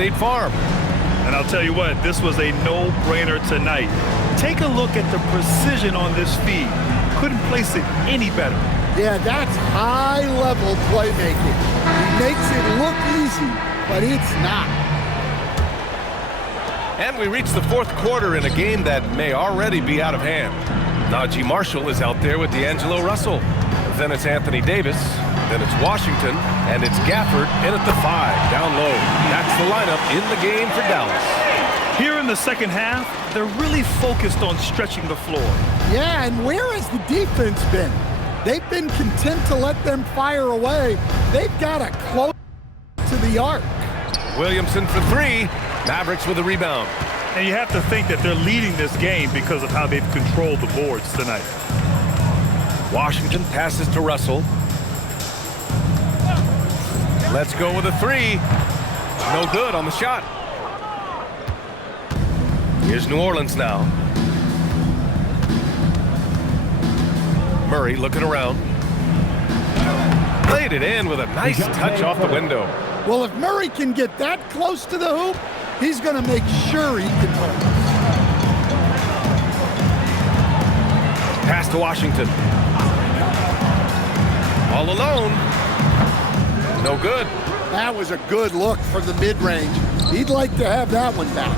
State Farm. And I'll tell you what, this was a no-brainer tonight. Take a look at the precision on this feed. Couldn't place it any better. Yeah, that's high-level playmaking. He makes it look easy, but it's not. And we reach the fourth quarter in a game that may already be out of hand. Najee Marshall is out there with D'Angelo Russell. Then it's Anthony Davis. Then it's Washington. And it's Gafford in at the 5, down low. That's the lineup in the game for Dallas. Here in the second half, they're really focused on stretching the floor. Yeah, and where has the defense been? They've been content to let them fire away. They've got to close to the arc. Williamson for 3. Mavericks with a rebound. And you have to think that they're leading this game because of how they've controlled the boards tonight. Washington passes to Russell. Let's go with a 3. No good on the shot. Here's New Orleans now. Murray looking around. Played it in with a nice touch off the window. Well, if Murray can get that close to the hoop, he's going to make sure he can win. Pass to Washington. All alone. No good. That was a good look from the mid-range. He'd like to have that one back.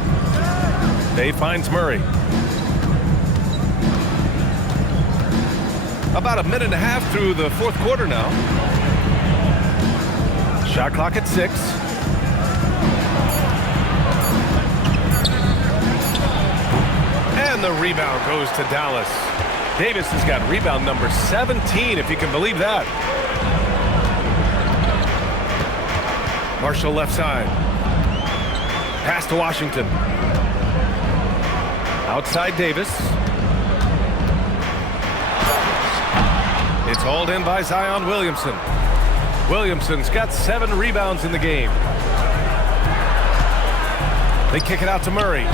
Day finds Murray. About a minute and a half through the fourth quarter now. Shot clock at 6. And the rebound goes to Dallas. Davis has got rebound number 17, if you can believe that. Marshall left side. Pass to Washington. Outside Davis. It's hauled in by Zion Williamson. Williamson's got 7 rebounds in the game. They kick it out to Murray.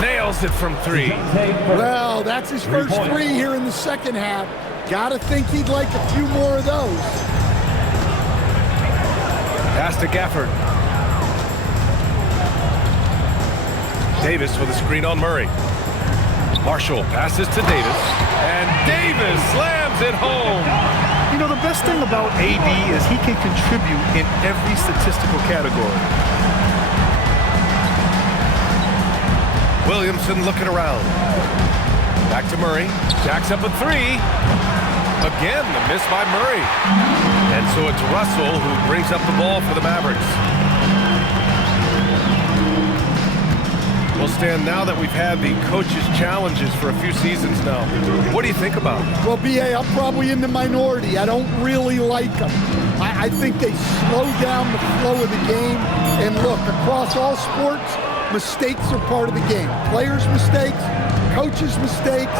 Nails it from 3. Well, that's his first 3 here in the second half. Gotta think he'd like a few more of those. Pass to Gafford. Davis with a screen on Murray. Marshall passes to Davis. And Davis slams it home. You know, the best thing about AD is he can contribute in every statistical category. Williamson looking around. Back to Murray. Jacks up a 3. Again, the miss by Murray. And so it's Russell who brings up the ball for the Mavericks. Well, Stan, now that we've had the coaches' challenges for a few seasons now, what do you think about it? Well, B.A., I'm probably in the minority. I don't really like them. I think they slow down the flow of the game. And look, across all sports, mistakes are part of the game. Players' mistakes, coaches' mistakes,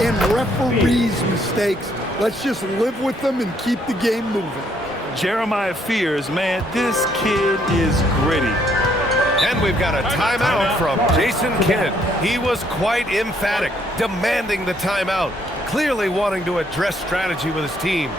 and referees' mistakes. Let's just live with them and keep the game moving. Jeremiah fears, man, this kid is gritty. And we've got a timeout from Jason Kidd. He was quite emphatic, demanding the timeout, clearly wanting to address strategy with his team.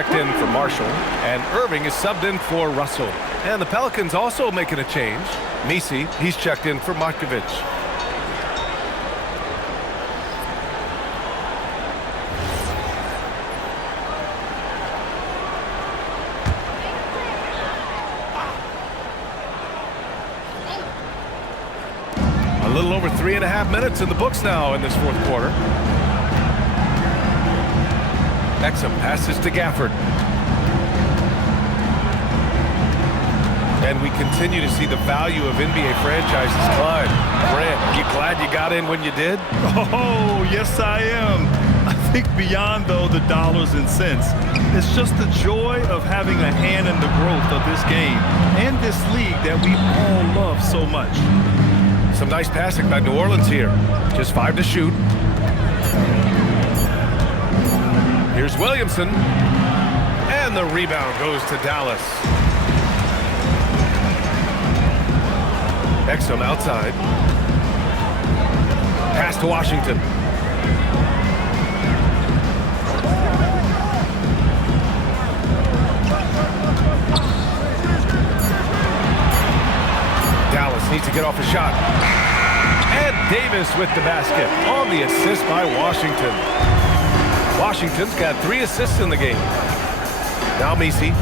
checked in for Marshall, and Irving is subbed in for Russell. And the Pelicans also making a change. Misi, he's checked in for Markovic. A little over 3.5 minutes in the books now in this fourth quarter. Exum passes to Gafford. And we continue to see the value of NBA franchises climb. Grant, you glad you got in when you did? Oh, yes, I am. I think beyond, though, the dollars and cents, it's just the joy of having a hand in the growth of this game and this league that we all love so much. Some nice passing by New Orleans here. Just 5 to shoot. Here's Williamson. And the rebound goes to Dallas. Exum outside. Pass to Washington. Dallas needs to get off a shot. And Davis with the basket on the assist by Washington. Washington's got 3 assists in the game. Now Misi.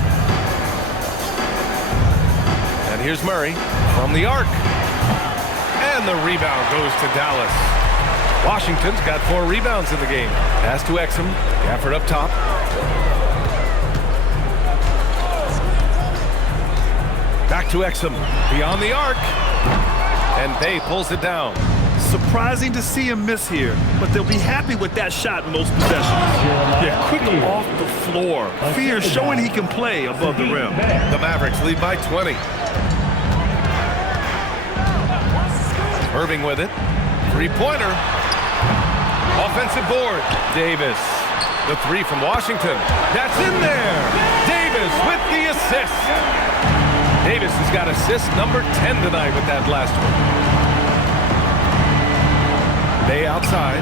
And here's Murray from the arc. And the rebound goes to Dallas. Washington's got 4 rebounds in the game. Pass to Exum. Gafford up top. Back to Exum. Beyond the arc. And Bay pulls it down. Surprising to see him miss here, but they'll be happy with that shot in most possessions. Yeah, quick off the floor. Fear showing he can play above the rim. The Mavericks lead by 20. Irving with it. Three-pointer. Offensive board. Davis. The 3 from Washington. That's in there. Davis with the assist. Davis has got assist number 10 tonight with that last one. Bay outside.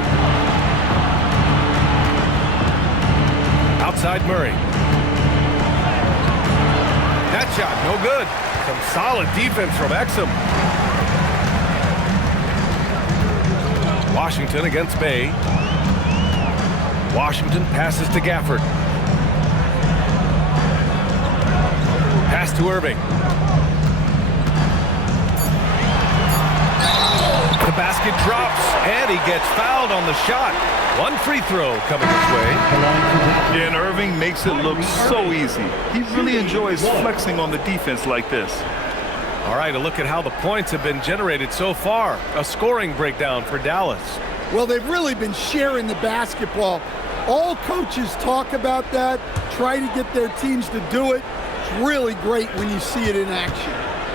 Outside Murray. That shot, no good. Some solid defense from Exum. Washington against Bay. Washington passes to Gafford. Pass to Irving. The basket drops, and he gets fouled on the shot. 1 free throw coming his way. And Irving makes it look so easy. He really enjoys flexing on the defense like this. All right, a look at how the points have been generated so far. A scoring breakdown for Dallas. Well, they've really been sharing the basketball. All coaches talk about that, try to get their teams to do it. It's really great when you see it in action.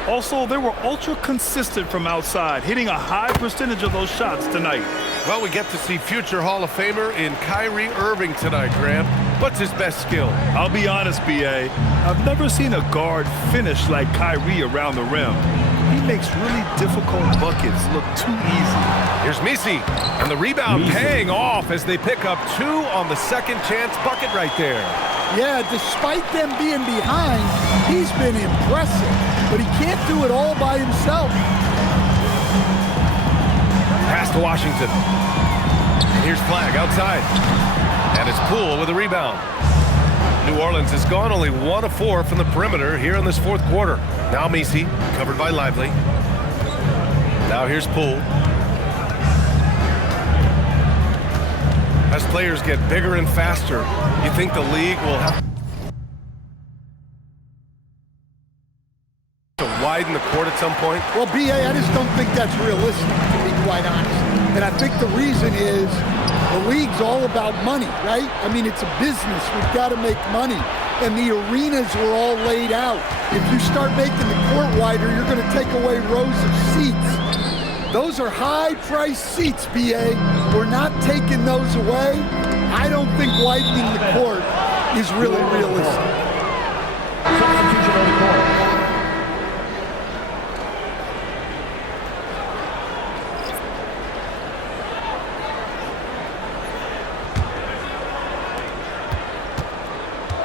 Also, they were ultra consistent from outside, hitting a high percentage of those shots tonight. Well, we get to see future Hall of Famer in Kyrie Irving tonight, Graham. What's his best skill? I'll be honest, B.A. I've never seen a guard finish like Kyrie around the rim. He makes really difficult buckets look too easy. Here's Misi, and the rebound paying off as they pick up 2 on the second chance bucket right there. Yeah, despite them being behind, he's been impressive, but he can't do it all by himself. Pass to Washington. Here's Flag outside. And it's Poole with a rebound. New Orleans has gone only 1 of 4 from the perimeter here in this fourth quarter. Now Misi, covered by Lively. Now here's Poole. As players get bigger and faster, you think the league will have to widen the court at some point? Well, B.A., I just don't think that's realistic, to be quite honest. And I think the reason is the league's all about money, right? I mean, it's a business. We've got to make money. And the arenas were all laid out. If you start making the court wider, you're going to take away rows of seats. Those are high-priced seats, B.A. We're not taking those away. I don't think widening the court is really realistic. Substitution on the court.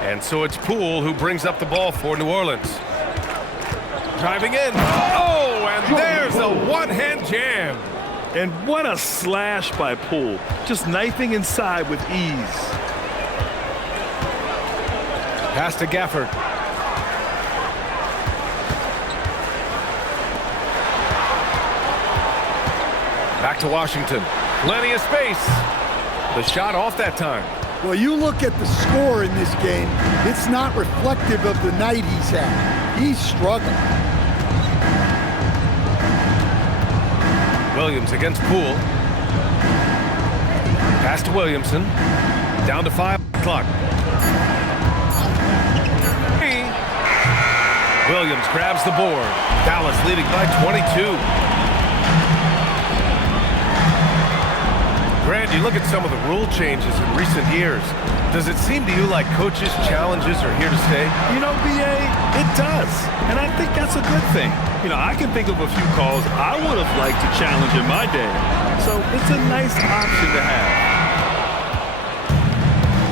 And And so it's Poole who brings up the ball for New Orleans. Driving in. Oh, and there's a one-hand jam. And what a slash by Poole. Just knifing inside with ease. Pass to Gafford. Back to Washington. Plenty of space. The shot off that time. Well, you look at the score in this game, it's not reflective of the night he's had. He's struggling. Williams against Poole. Pass to Williamson. Down to 5 o'clock. Williams grabs the board. Dallas leading by 22. Grant, you look at some of the rule changes in recent years. Does it seem to you like coaches' challenges are here to stay? You know, B.A., it does. And I think that's a good thing. You know, I can think of a few calls I would have liked to challenge in my day. So it's a nice option to have.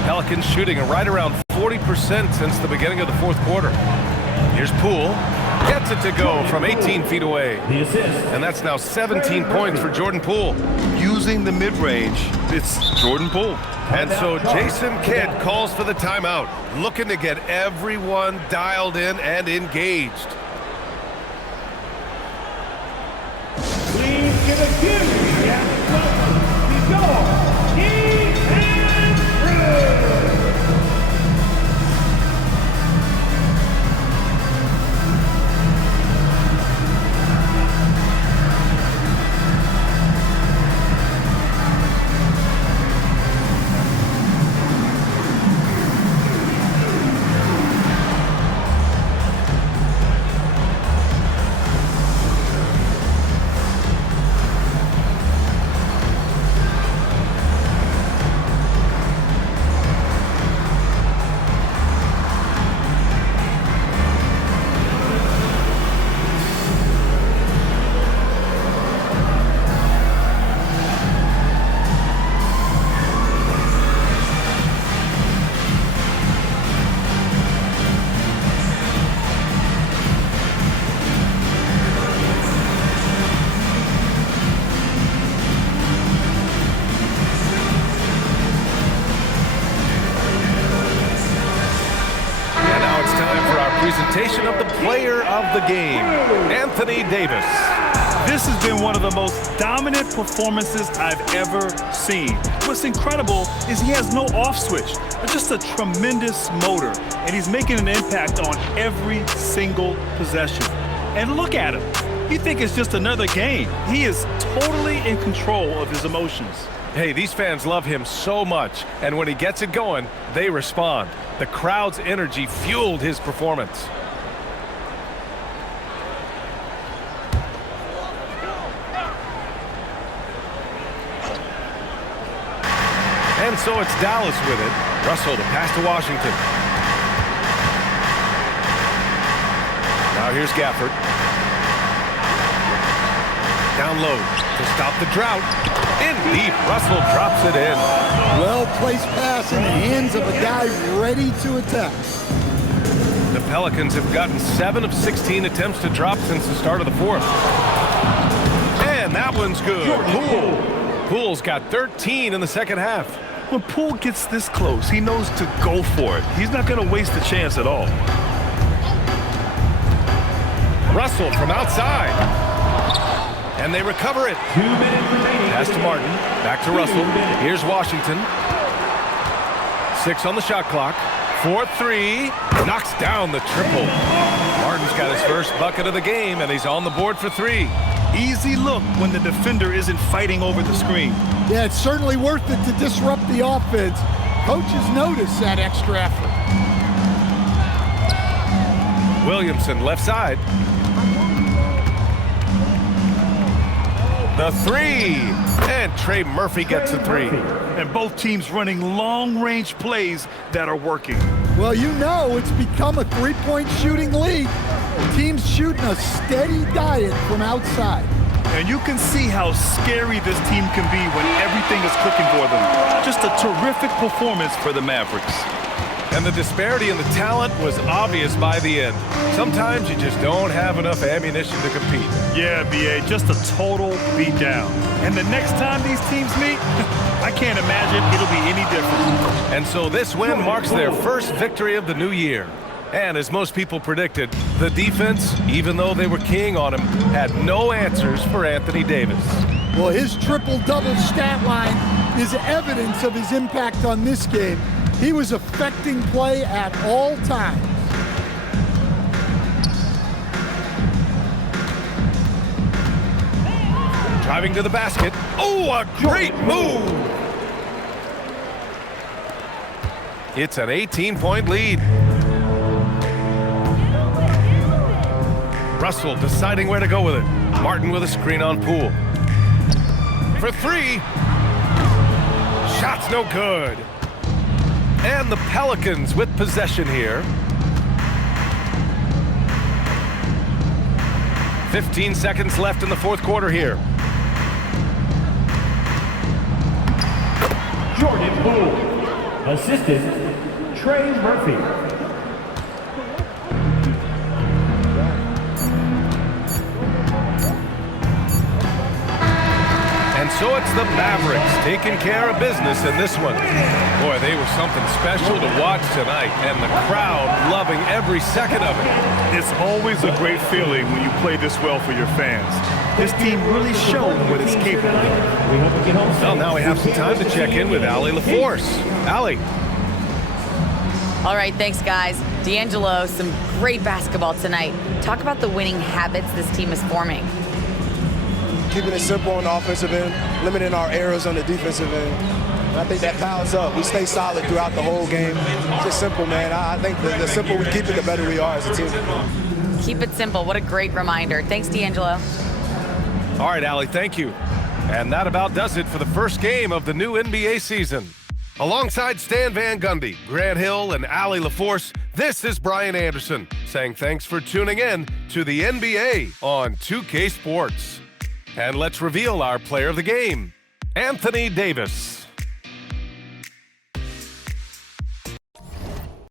Pelicans shooting right around 40% since the beginning of the fourth quarter. Here's Poole. Gets it to go from 18 feet away. And that's now 17 points for Jordan Poole. Using the mid-range, it's Jordan Poole. And so Jason Kidd calls for the timeout, looking to get everyone dialed in and engaged. Please give a huge to your King and Drew. Presentation of the player of the game, Anthony Davis. This has been one of the most dominant performances I've ever seen. What's incredible is he has no off switch, but just a tremendous motor, and he's making an impact on every single possession. And look at him. You think it's just another game. He is totally in control of his emotions. Hey, these fans love him so much, and when he gets it going, they respond. The crowd's energy fueled his performance. And so it's Dallas with it. Russell to pass to Washington. Now here's Gafford. Down low to stop the drought. In deep, Russell drops it in. Well-placed pass in the hands of a guy ready to attack. The Pelicans have gotten 7 of 16 attempts to drop since the start of the fourth. And that one's good. Poole's got 13 in the second half. When Poole gets this close, he knows to go for it. He's not going to waste the chance at all. Russell from outside. And they recover it. 2 minutes remaining. Pass to Martin. Back to Russell. Here's Washington. 6 on the shot clock. 4-3. Knocks down the triple. Martin's got his first bucket of the game, and he's on the board for 3. Easy look when the defender isn't fighting over the screen. Yeah, it's certainly worth it to disrupt the offense. Coaches notice that extra effort. Williamson left side. The 3. And Trey Murphy gets a 3. And both teams running long-range plays that are working. Well, you know it's become a three-point shooting league. Teams shooting a steady diet from outside. And you can see how scary this team can be when everything is clicking for them. Just a terrific performance for the Mavericks. And the disparity in the talent was obvious by the end. Sometimes you just don't have enough ammunition to compete. Yeah, BA, just a total beatdown. And the next time these teams meet, I can't imagine it'll be any different. And so this win marks their first victory of the new year. And as most people predicted, the defense, even though they were keying on him, had no answers for Anthony Davis. Well, his triple-double stat line is evidence of his impact on this game. He was affecting play at all times. Driving to the basket. Oh, a great move! It's an 18-point lead. Russell deciding where to go with it. Martin with a screen on Poole. For three. Shot's no good. And the Pelicans with possession here. 15 seconds left in the fourth quarter here. Jordan Poole. Assistant, Trey Murphy. And so it's the Mavericks taking care of business in this one. Boy, they were something special to watch tonight, and the crowd loving every second of it. It's always a great feeling when you play this well for your fans. This team really showed what it's capable of. Well, now we have some time to check in with Allie LaForce. Allie. All right, thanks, guys. D'Angelo, some great basketball tonight. Talk about the winning habits this team is forming. Keeping it simple on the offensive end, limiting our errors on the defensive end. And I think that piles up. We stay solid throughout the whole game. It's just simple, man. I think the simpler we keep it, the better we are as a team. Keep it simple. What a great reminder. Thanks, D'Angelo. All right, Allie, thank you. And that about does it for the first game of the new NBA season. Alongside Stan Van Gundy, Grant Hill, and Allie LaForce, this is Brian Anderson saying thanks for tuning in to the NBA on 2K Sports. And let's reveal our player of the game, Anthony Davis.